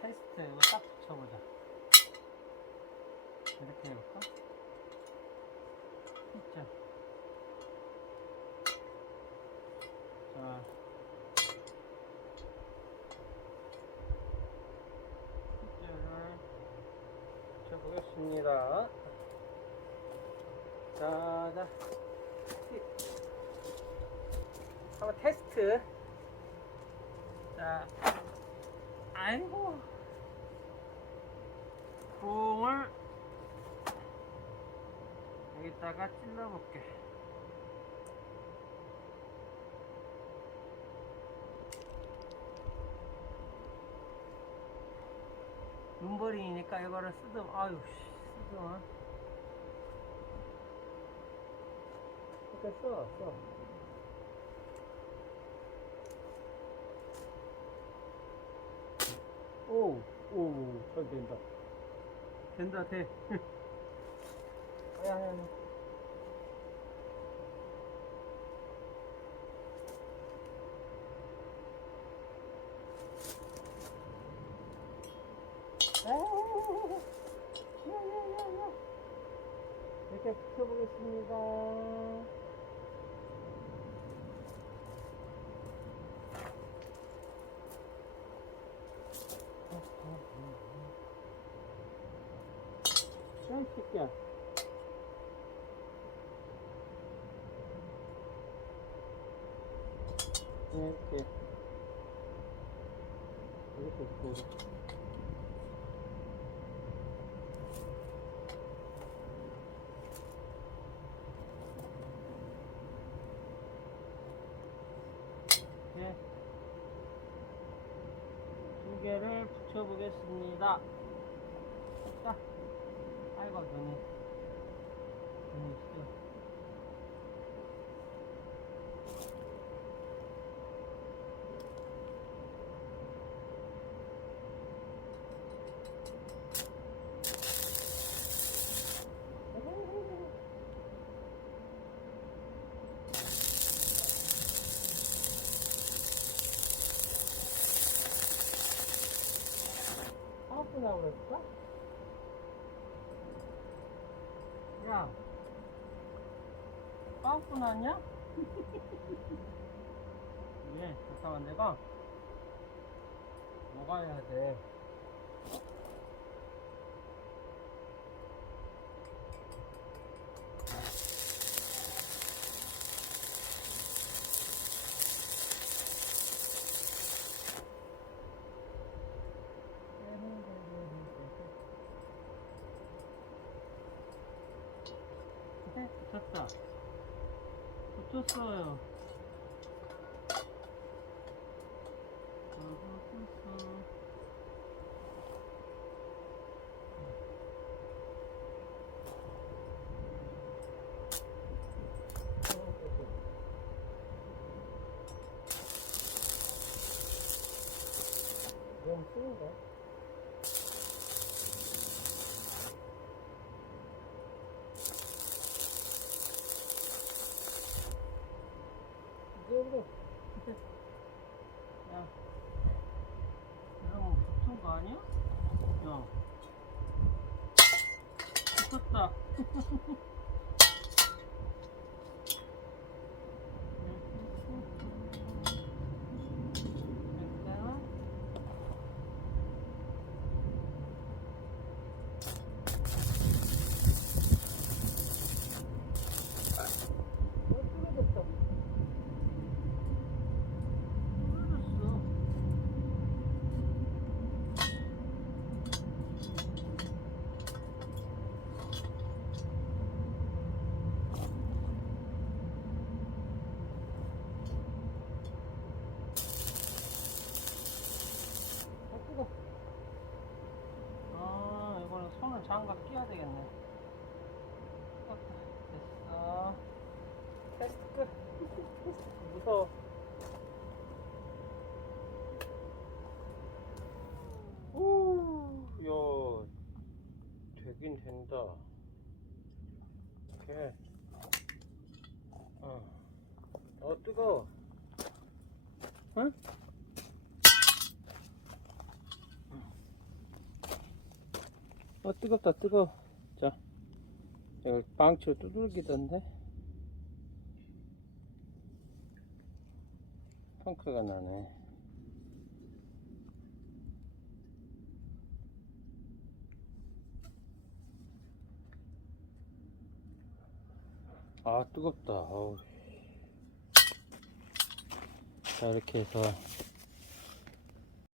테스트 이거 딱 붙여보자. 이렇게 해볼까? 진짜. 자, 숫자를 붙여보겠습니다. 자, 한번 테스트. 자, 아이고, 공을 여기다가 찔러볼게. 눈버리니까 이거를 아유, 쓰더만. 이렇게 써. 오, 잘 된다. 돼. 아야. 이렇게 붙여보겠습니다. 이 새끼야. 이렇게 붙여. 두 개를 붙여보겠습니다. 자, 아이고, 눈이 있어. 나오고 그랬어? 야, 빵꾸 났냐? 예, 잠깐만 내가 먹어야 돼. 붙였다. 붙였어요. 너무 쓰는데? 이거 야, 이러면 붙은 거 아니야? 야, 붙었다. 이거는 손을 장갑 끼워야 되겠네. 됐어. 테스트 끝. 무서워. 야, 되긴 된다. 이렇게. 뜨거워. 응? 뜨겁다, 뜨거워. 자, 이걸 빵치로 두들기던데? 펑크가 나네. 뜨겁다. 어우. 자, 이렇게 해서